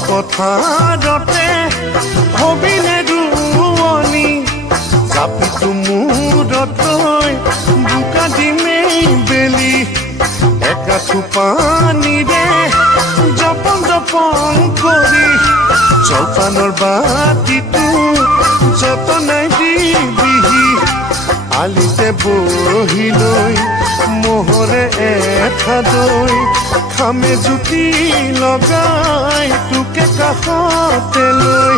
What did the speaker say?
পথাৰতে হবিনে ৰুৱনি জাপিটো মূৰতৈ বোকা দিমেই বেলি একাঠু পানীৰে জপন জপন কৰি জলপানৰ বাতিটো যতনাই দিবিহি আলিতে বহি লৈ মোহৰে এঠাদৈ খামে জুতি লগাই তোকে কাষতে লৈ